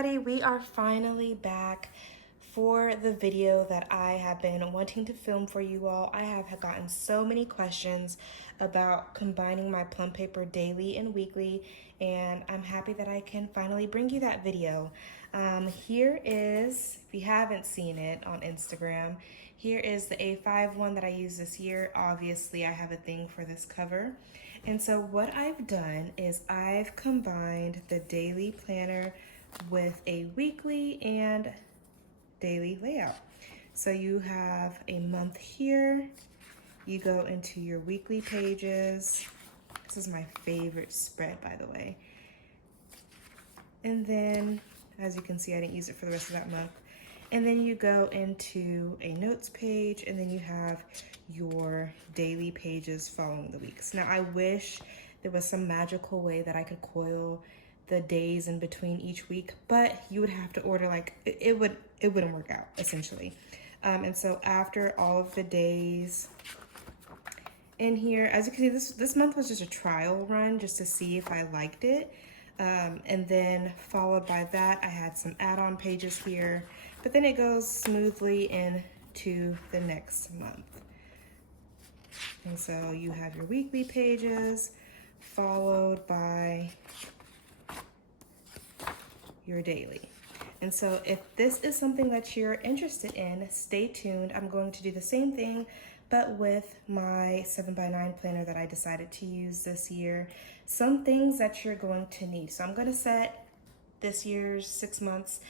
everybody, we are finally back for the video that I have been wanting to film for you all. I have gotten so many questions about combining my plum paper daily and weekly, and I'm happy that I can finally bring you that video. Here is, if you haven't seen it on Instagram, here is the A5 one that I used this year. Obviously, I have a thing for this cover. And so what I've done is I've combined the daily planner with a weekly and daily layout. So you have a month here, you go into your weekly pages. This is my favorite spread, by the way. And then, as you can see, I didn't use it for the rest of that month. And then you go into a notes page, and then you have your daily pages following the weeks. Now, I wish there was some magical way that I could coil the days in between each week, but you would have to order, like, it wouldn't work out, essentially. And so after all of the days in here, as you can see, this month was just a trial run just to see if I liked it. And then followed by that, I had some add-on pages here, but then it goes smoothly into the next month. And so you have your weekly pages followed by your daily. And so if this is something that you're interested in, stay tuned. I'm going to do the same thing, but with my 7x9 planner that I decided to use this year. Some things that you're going to need. So I'm going to set this year's 6 months.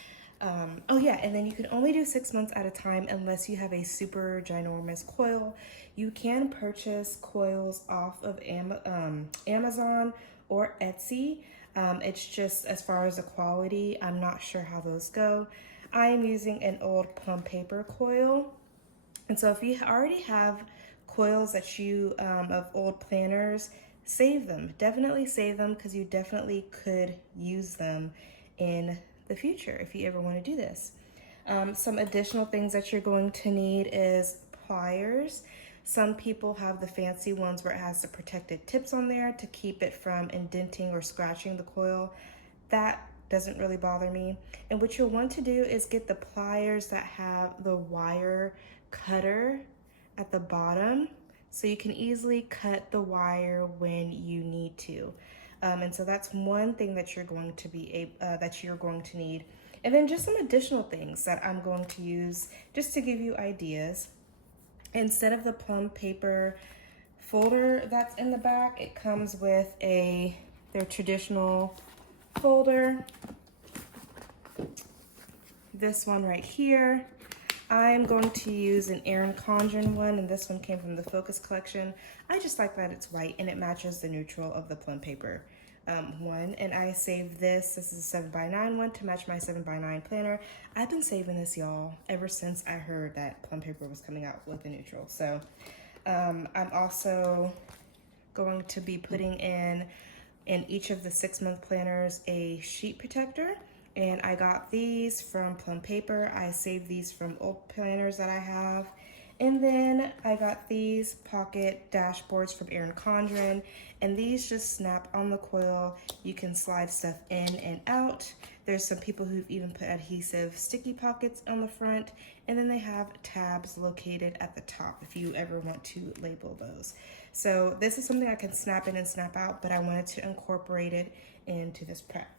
Oh yeah, and then you can only do 6 months at a time unless you have a super ginormous coil. You can purchase coils off of Amazon or Etsy. It's just, as far as the quality, I'm not sure how those go. I am using an old plum paper coil. And so if you already have coils that you, of old planners, save them. Definitely save them, because you definitely could use them in the future if you ever want to do this. Some additional things that you're going to need is pliers. Some people have the fancy ones where it has the protected tips on there to keep it from indenting or scratching the coil. That doesn't really bother me. And what you'll want to do is get the pliers that have the wire cutter at the bottom, so you can easily cut the wire when you need to. And so that's one thing that you're going to need. And then just some additional things that I'm going to use just to give you ideas. Instead of the plum paper folder that's in the back, it comes with their traditional folder. This one right here. I'm going to use an Erin Condren one, and this one came from the Focus collection. I just like that it's white and it matches the neutral of the plum paper one. And I saved this. This is a 7x9 one to match my 7x9 planner. I've been saving this, y'all, ever since I heard that plum paper was coming out with the neutral. So I'm also going to be putting in each of the 6-month planners a sheet protector. And I got these from Plum Paper. I saved these from old planners that I have. And then I got these pocket dashboards from Erin Condren. And these just snap on the coil. You can slide stuff in and out. There's some people who've even put adhesive sticky pockets on the front. And then they have tabs located at the top if you ever want to label those. So this is something I can snap in and snap out, but I wanted to incorporate it into this prep.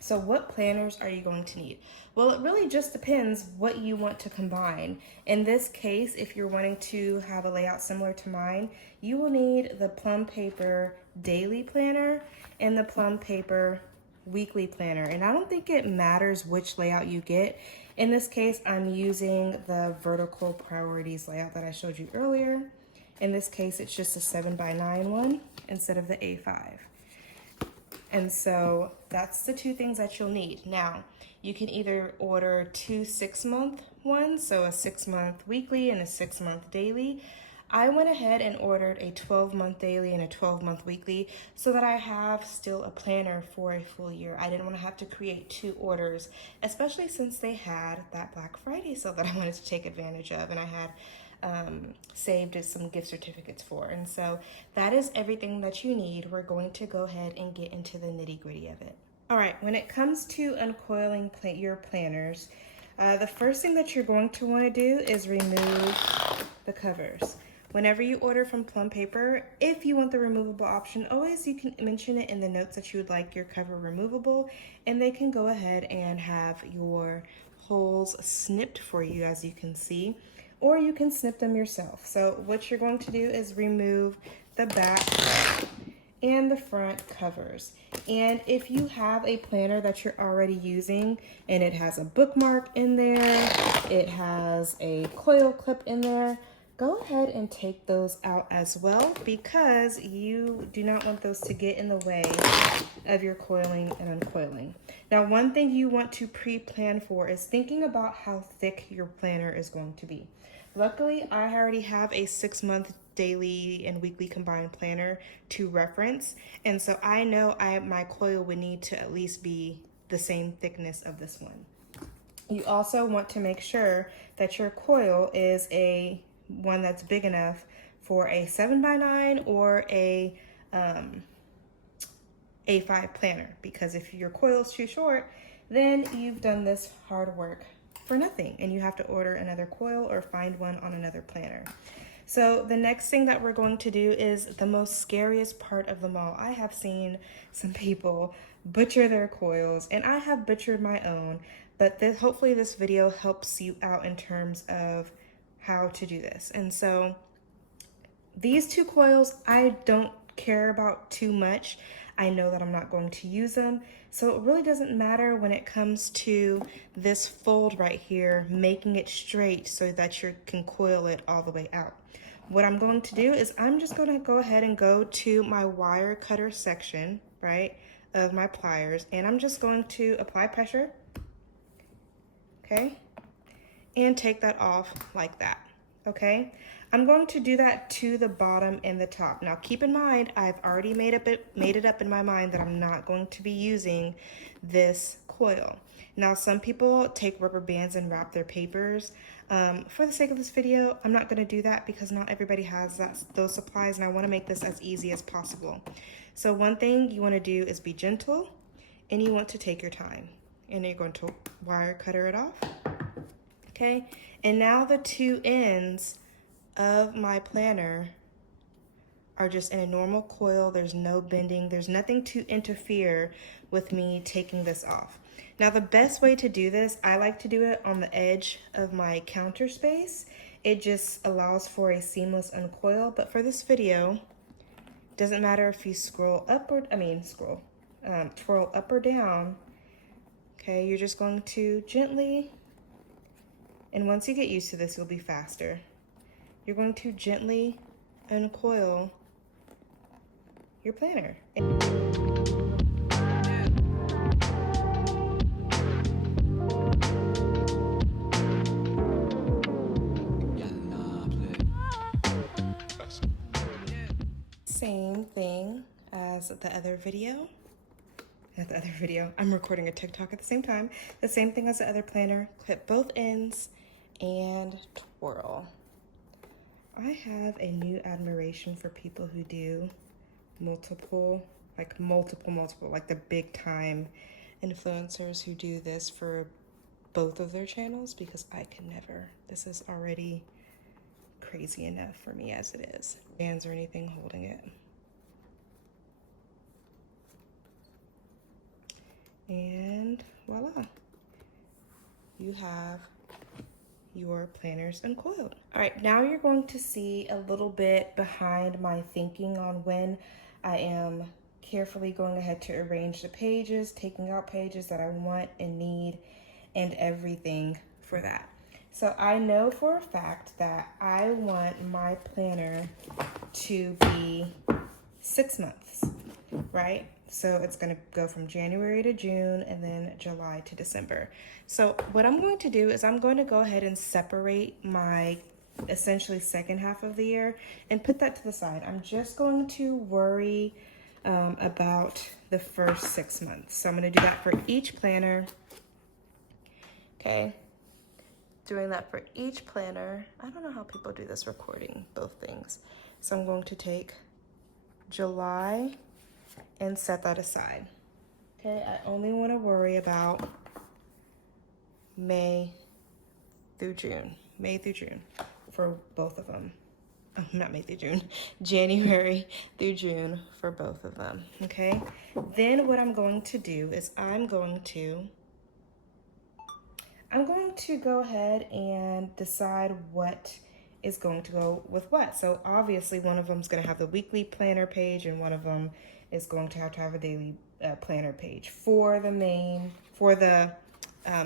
So what planners are you going to need? Well, it really just depends what you want to combine. In this case, if you're wanting to have a layout similar to mine, you will need the Plum Paper Daily Planner and the Plum Paper Weekly Planner. And I don't think it matters which layout you get. In this case, I'm using the Vertical Priorities layout that I showed you earlier. In this case, it's just a 7x9 one instead of the A5. And so that's the two things that you'll need. Now, you can either order 2 6-month ones, so a 6-month weekly and a 6-month daily. I went ahead and ordered a 12-month daily and a 12-month weekly so that I have still a planner for a full year. I didn't want to have to create 2 orders, especially since they had that Black Friday sale that I wanted to take advantage of, and I had saved as some gift certificates for. And so that is everything that you need. We're going to go ahead and get into the nitty-gritty of it. All right, when it comes to uncoiling your planners, the first thing that you're going to want to do is remove the covers. Whenever you order from Plum Paper, if you want the removable option, always you can mention it in the notes that you would like your cover removable, and they can go ahead and have your holes snipped for you, as you can see, or you can snip them yourself. So what you're going to do is remove the back and the front covers. And if you have a planner that you're already using and it has a bookmark in there, it has a coil clip in there, go ahead and take those out as well, because you do not want those to get in the way of your coiling and uncoiling. Now, one thing you want to pre-plan for is thinking about how thick your planner is going to be. Luckily, I already have a 6-month daily and weekly combined planner to reference, and so I know my coil would need to at least be the same thickness of this one. You also want to make sure that your coil is one that's big enough for a 7x9 or a A5 planner, because if your coil is too short, then you've done this hard work for nothing and you have to order another coil or find one on another planner. So the next thing that we're going to do is the most scariest part of them all. I have seen some people butcher their coils, and I have butchered my own, but hopefully this video helps you out in terms of how to do this. And so these two coils I don't care about too much. I know that I'm not going to use them, so it really doesn't matter when it comes to this fold right here, making it straight so that you can coil it all the way out. What I'm going to do is I'm just going to go ahead and go to my wire cutter section, right, of my pliers, and I'm just going to apply pressure, okay, and take that off like that, okay? I'm going to do that to the bottom and the top. Now keep in mind, I've already made it up in my mind that I'm not going to be using this coil. Now some people take rubber bands and wrap their papers. For the sake of this video, I'm not going to do that because not everybody has those supplies, and I want to make this as easy as possible. So one thing you want to do is be gentle, and you want to take your time, and you're going to wire cutter it off. Okay, and now the two ends of my planner are just in a normal coil. There's no bending, there's nothing to interfere with me taking this off. Now the best way to do this, I like to do it on the edge of my counter space. It just allows for a seamless uncoil, but for this video, doesn't matter if you twirl up or down. Okay, you're just going to gently, and once you get used to this, you'll be faster. You're going to gently uncoil your planner. Same thing as the other video. Not the other video, I'm recording a TikTok at the same time. The same thing as the other planner. Clip both ends and twirl. I have a new admiration for people who do multiple, like the big time influencers who do this for both of their channels, because I can never. This is already crazy enough for me as it is. Bands or anything holding it. And voila, you have your planners uncoiled. All right, now you're going to see a little bit behind my thinking on when I am carefully going ahead to arrange the pages, taking out pages that I want and need, and everything for that. So I know for a fact that I want my planner to be 6 months, right? So it's going to go from January to June and then July to December. So what I'm going to do is I'm going to go ahead and separate my essentially second half of the year and put that to the side. I'm just going to worry about the first 6 months. So I'm going to do that for each planner. Okay. Doing that for each planner. I don't know how people do this recording both things. So I'm going to take July and set that aside. Okay, I only want to worry about May through June for both of them. Oh, not May through June, January through June for both of them, okay? Then what I'm going to do is I'm going to go ahead and decide what is going to go with what. So obviously one of them is going to have the weekly planner page and one of them is going to have a daily planner page for the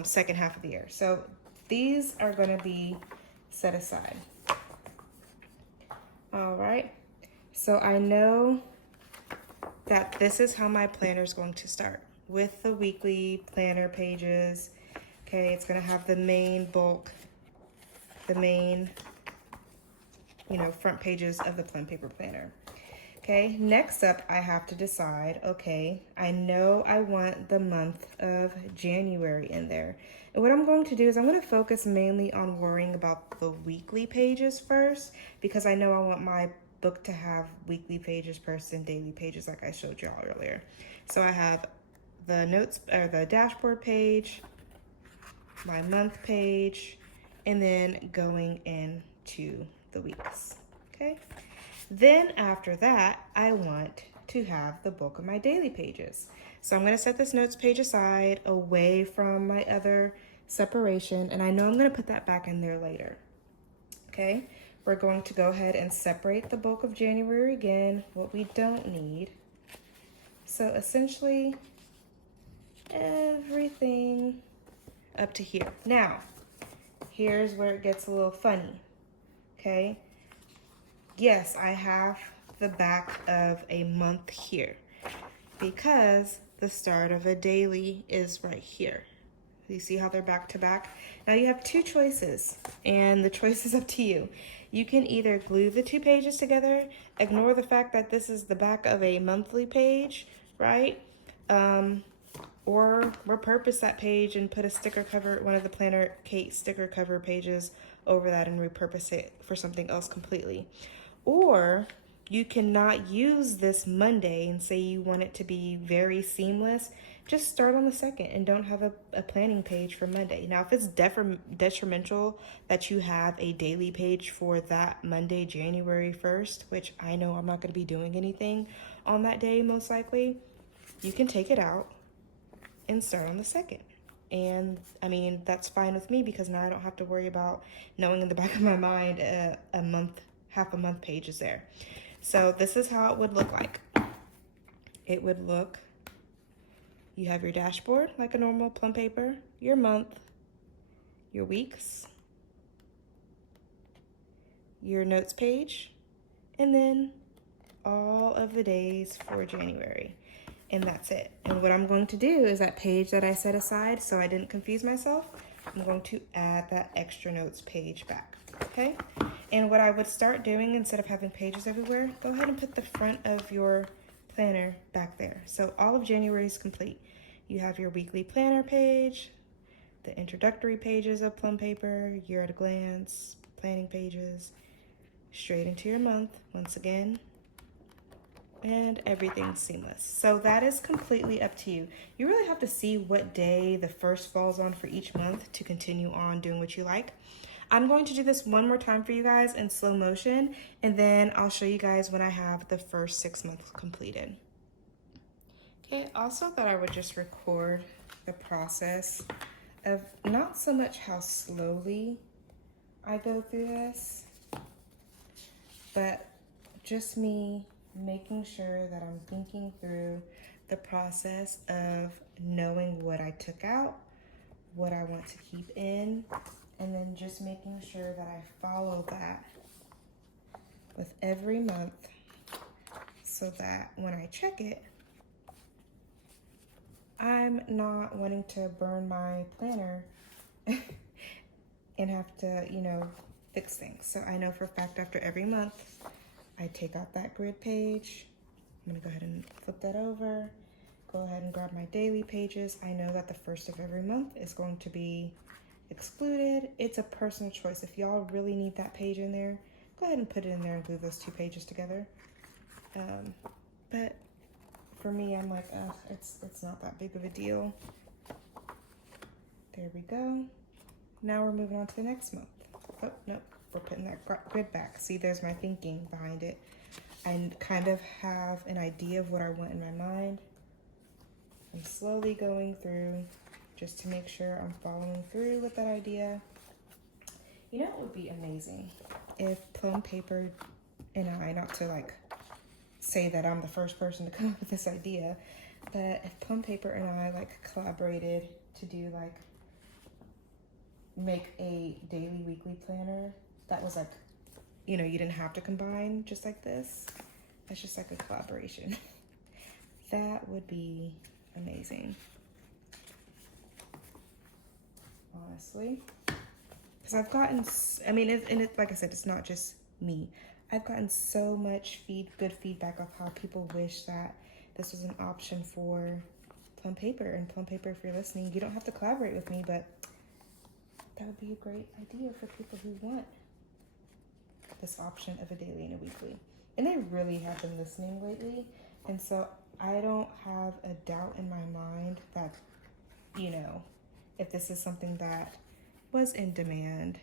second half of the year. So these are going to be set aside. All right, so I know that this is how my planner is going to start with the weekly planner pages. Okay, it's going to have the main bulk, the main, front pages of the Plum Paper Planner. Okay, next up, I have to decide, okay, I know I want the month of January in there. And what I'm going to do is I'm going to focus mainly on worrying about the weekly pages first, because I know I want my book to have weekly pages first and daily pages like I showed y'all earlier. So I have the notes, or the dashboard page, my month page, and then going into the weeks, okay? Then after that, I want to have the bulk of my daily pages. So I'm gonna set this notes page aside away from my other separation, and I know I'm gonna put that back in there later, okay? We're going to go ahead and separate the bulk of January again, what we don't need. So essentially, everything up to here. Now, here's where it gets a little funny, okay? Yes, I have the back of a month here because the start of a daily is right here. You see how they're back to back? Now you have two choices, and the choice is up to you. You can either glue the two pages together, ignore the fact that this is the back of a monthly page, right? Or repurpose that page and put a sticker cover, one of the Planner Kate sticker cover pages over that and repurpose it for something else completely. Or you cannot use this Monday and say you want it to be very seamless. Just start on the 2nd and don't have a planning page for Monday. Now, if it's detrimental that you have a daily page for that Monday, January 1st, which I know I'm not going to be doing anything on that day most likely, you can take it out and start on the 2nd. And I mean, that's fine with me because now I don't have to worry about knowing in the back of my mind half a month page is there. So this is how it would look like. It would look, you have your dashboard like a normal Plum Paper, your month, your weeks, your notes page, and then all of the days for January. And that's it. And what I'm going to do is that page that I set aside so I didn't confuse myself, I'm going to add that extra notes page back, okay? And what I would start doing instead of having pages everywhere, go ahead and put the front of your planner back there. So all of January is complete. You have your weekly planner page, the introductory pages of Plum Paper, year at a glance, planning pages, straight into your month once again, and everything's seamless. So that is completely up to you. You really have to see what day the first falls on for each month to continue on doing what you like. I'm going to do this one more time for you guys in slow motion, and then I'll show you guys when I have the first 6 months completed. Okay, also thought I would just record the process of not so much how slowly I go through this, but just me making sure that I'm thinking through the process of knowing what I took out, what I want to keep in, and then just making sure that I follow that with every month so that when I check it, I'm not wanting to burn my planner and have to, fix things. So I know for a fact after every month, I take out that grid page. I'm gonna go ahead and flip that over. Go ahead and grab my daily pages. I know that the first of every month is going to be excluded. It's a personal choice. If y'all really need that page in there, go ahead and put it in there and glue those two pages together. But for me, I'm like, it's not that big of a deal. There we go. Now we're moving on to the next month. Oh, nope, we're putting that grid back. See, there's my thinking behind it. I kind of have an idea of what I want in my mind. I'm slowly going through just to make sure I'm following through with that idea. You know, it would be amazing if Plum Paper and I, not to like say that I'm the first person to come up with this idea, but if Plum Paper and I like collaborated to do like, make a daily, weekly planner that was like, you know, you didn't have to combine just like this. That's just like a collaboration. That would be amazing. Honestly. Because I've gotten, I mean, like I said, it's not just me. I've gotten so much good feedback of how people wish that this was an option for Plum Paper. And Plum Paper, if you're listening, you don't have to collaborate with me, but that would be a great idea for people who want this option of a daily and a weekly. And they really have been listening lately. And so I don't have a doubt in my mind that, you know, if this is something that was in demand.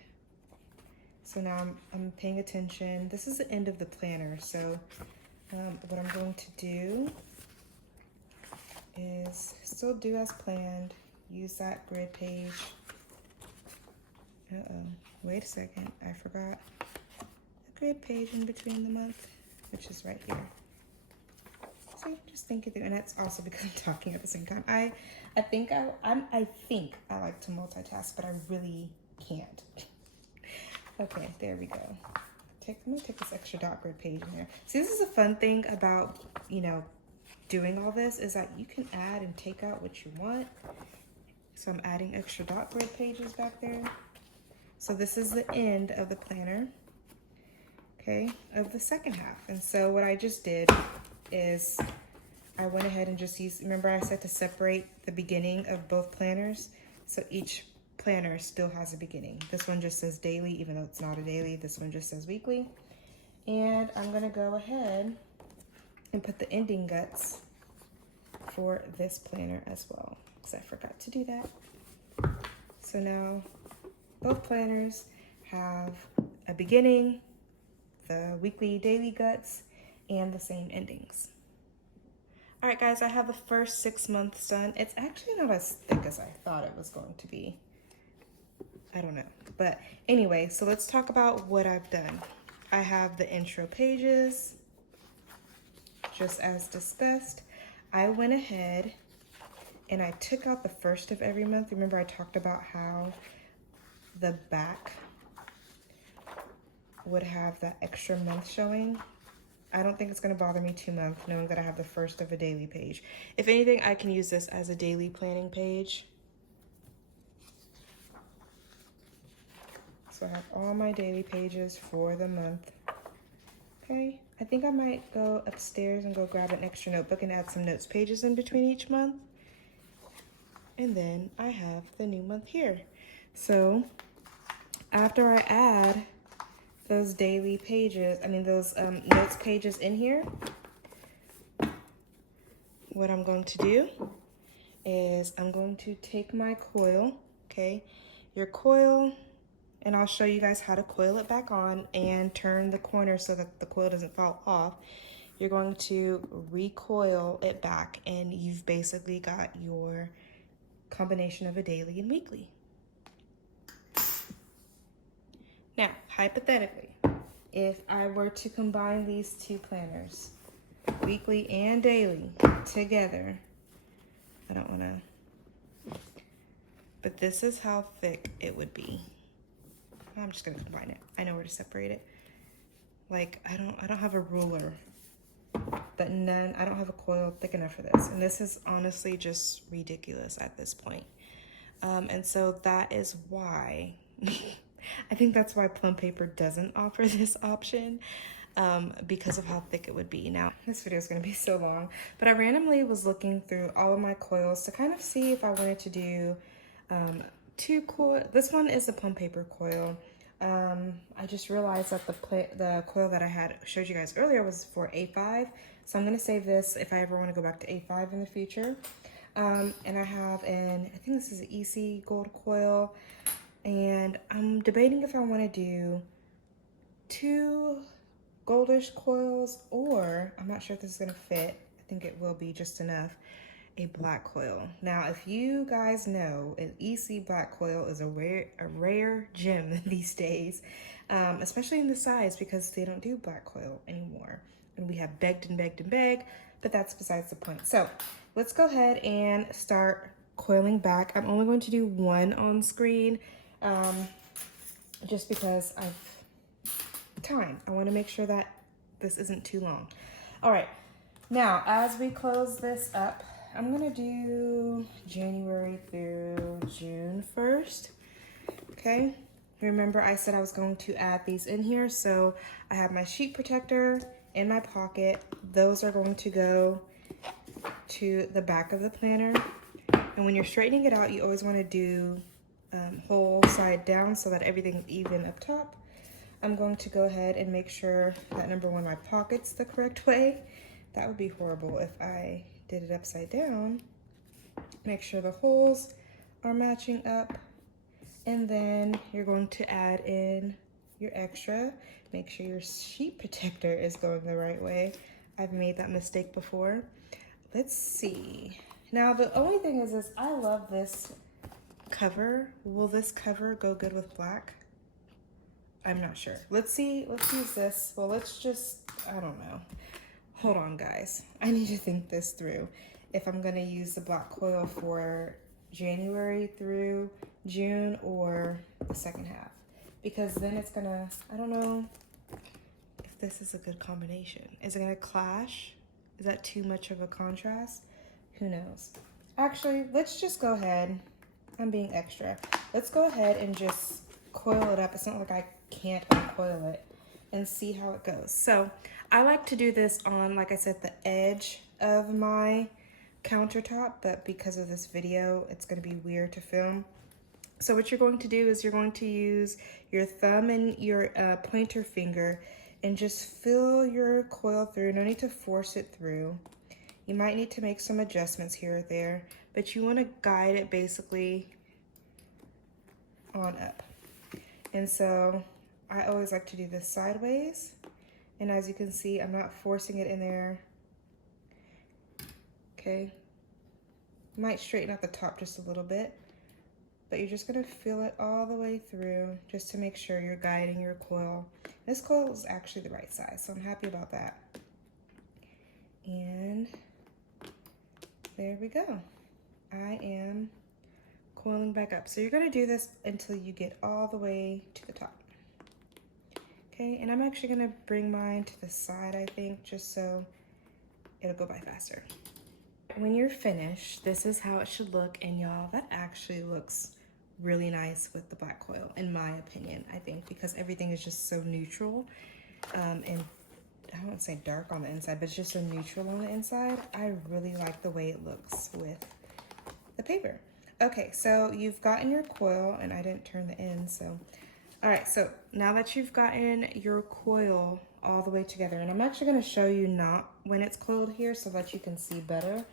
So now I'm paying attention. This is the end of the planner. So what I'm going to do is still do as planned. Use that grid page. Wait a second, I forgot the grid page in between the month, which is right here. So just think it through, and that's also because I'm talking at the same time. I think I like to multitask, but I really can't. Okay, there we go. I'm gonna take this extra dot grid page in there. See, this is a fun thing about, you know, doing all this is that you can add and take out what you want. So I'm adding extra dot grid pages back there. So this is the end of the planner, okay, of the second half. And so what I just did is I went ahead and just used, remember I said to separate the beginning of both planners? So each planner still has a beginning. This one just says daily, even though it's not a daily. This one just says weekly. And I'm gonna go ahead and put the ending guts for this planner as well, because I forgot to do that. So now both planners have a beginning, the weekly, daily guts, and the same endings. All right, guys, I have the first 6 months done. It's actually not as thick as I thought it was going to be. I don't know. But anyway, so let's talk about what I've done. I have the intro pages, just as discussed. I went ahead and I took out the first of every month. Remember I talked about how the back would have that extra month showing. I don't think it's going to bother me too much knowing that I have the first of a daily page. If anything, I can use this as a daily planning page. So I have all my daily pages for the month. Okay, I think I might go upstairs and go grab an extra notebook and add some notes pages in between each month. And then I have the new month here. So after I add those daily pages, those notes pages in here, what I'm going to do is I'm going to take my coil, okay? Your coil, and I'll show you guys how to coil it back on and turn the corner so that the coil doesn't fall off. You're going to recoil it back and you've basically got your combination of a daily and weekly. Now, hypothetically, if I were to combine these two planners, weekly and daily, together, I don't want to, but this is how thick it would be. I'm just gonna combine it. I know where to separate it. Like, I don't have a ruler, but I don't have a coil thick enough for this. And this is honestly just ridiculous at this point. And so that is why, I think that's why Plum Paper doesn't offer this option, because of how thick it would be. Now, this video is gonna be so long, but I randomly was looking through all of my coils to kind of see if I wanted to do two coil. This one is a Plum Paper coil. I just realized that the coil that I had showed you guys earlier was for A5, So I'm gonna save this if I ever wanna go back to A5 in the future. And I have I think this is an EC gold coil, and I'm debating if I wanna do 2 goldish coils, or I'm not sure if this is gonna fit. I think it will be just enough. A black coil. Now, if you guys know, an EC black coil is a rare gem these days, especially in the size, because they don't do black coil anymore. And we have begged and begged and begged, but that's besides the point. So let's go ahead and start coiling back. I'm only going to do 1 on screen, just because I want to make sure that this isn't too long. All right, now as we close this up, I'm gonna do January through June first, okay? Remember I said I was going to add these in here, so I have my sheet protector in my pocket. Those are going to go to the back of the planner. And when you're straightening it out, you always wanna do whole side down so that everything's even up top. I'm going to go ahead and make sure that number 1, my pocket's the correct way. That would be horrible if I did it upside down. Make sure the holes are matching up, and then you're going to add in your extra. Make sure your sheet protector is going the right way. I've made that mistake before. Let's see. Now the only thing is I love this cover. Will this cover go good with black? I'm not sure. Let's use this. Well, I don't know. Hold on, guys. I need to think this through. If I'm gonna use the black coil for January through June or the second half. Because then it's gonna, I don't know if this is a good combination. Is it gonna clash? Is that too much of a contrast? Who knows? Actually, let's just go ahead. I'm being extra. Let's go ahead and just coil it up. It's not like I can't uncoil it, and see how it goes. So I like to do this on, like I said, the edge of my countertop, but because of this video, it's gonna be weird to film. So what you're going to do is you're going to use your thumb and your pointer finger and just fill your coil through. No need to force it through. You might need to make some adjustments here or there, but you wanna guide it basically on up. And so I always like to do this sideways. And as you can see, I'm not forcing it in there. Okay. Might straighten out the top just a little bit, but you're just gonna feel it all the way through just to make sure you're guiding your coil. This coil is actually the right size, so I'm happy about that. And there we go. I am coiling back up. So you're gonna do this until you get all the way to the top. Okay, and I'm actually gonna bring mine to the side, I think, just so it'll go by faster. When you're finished, this is how it should look, and y'all, that actually looks really nice with the black coil, in my opinion, I think, because everything is just so neutral, and I don't want to say dark on the inside, but it's just so neutral on the inside. I really like the way it looks with the paper. Okay, so you've gotten your coil, and I didn't turn the end, so. All right, so now that you've gotten your coil all the way together, and I'm actually gonna show you not when it's coiled here so that you can see better.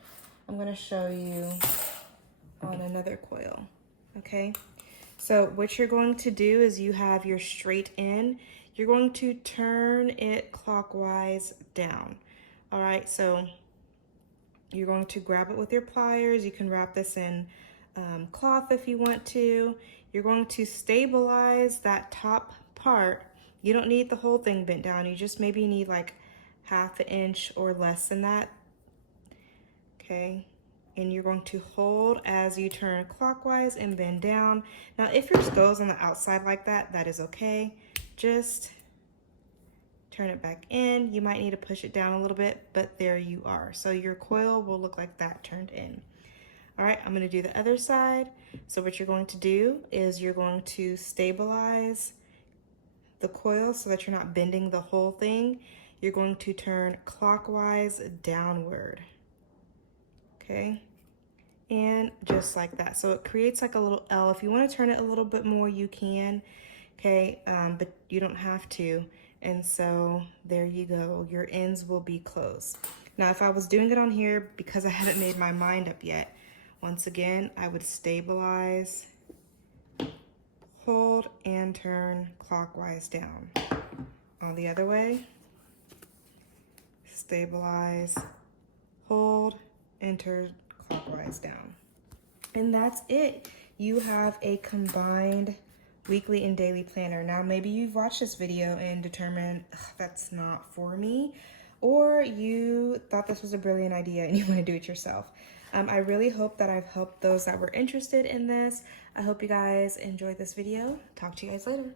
I'm gonna show you on another coil, okay? So what you're going to do is you have your straight end. You're going to turn it clockwise down. All right, so you're going to grab it with your pliers. You can wrap this in cloth if you want to. You're going to stabilize that top part. You don't need the whole thing bent down. You just maybe need like 1/2 inch or less than that. Okay, and you're going to hold as you turn clockwise and bend down. Now, if yours goes on the outside like that, that is okay. Just turn it back in. You might need to push it down a little bit, but there you are. So your coil will look like that turned in. All right, I'm gonna do the other side. So what you're going to do is you're going to stabilize the coil so that you're not bending the whole thing. You're going to turn clockwise downward, okay? And just like that. So it creates like a little L. If you wanna turn it a little bit more, you can, okay? But you don't have to. And so there you go, your ends will be closed. Now, if I was doing it on here because I hadn't made my mind up yet, once again, I would stabilize, hold, and turn clockwise down. On the other way, stabilize, hold, and turn clockwise down. And that's it. You have a combined weekly and daily planner. Now, maybe you've watched this video and determined that's not for me, or you thought this was a brilliant idea and you want to do it yourself. I really hope that I've helped those that were interested in this. I hope you guys enjoyed this video. Talk to you guys later.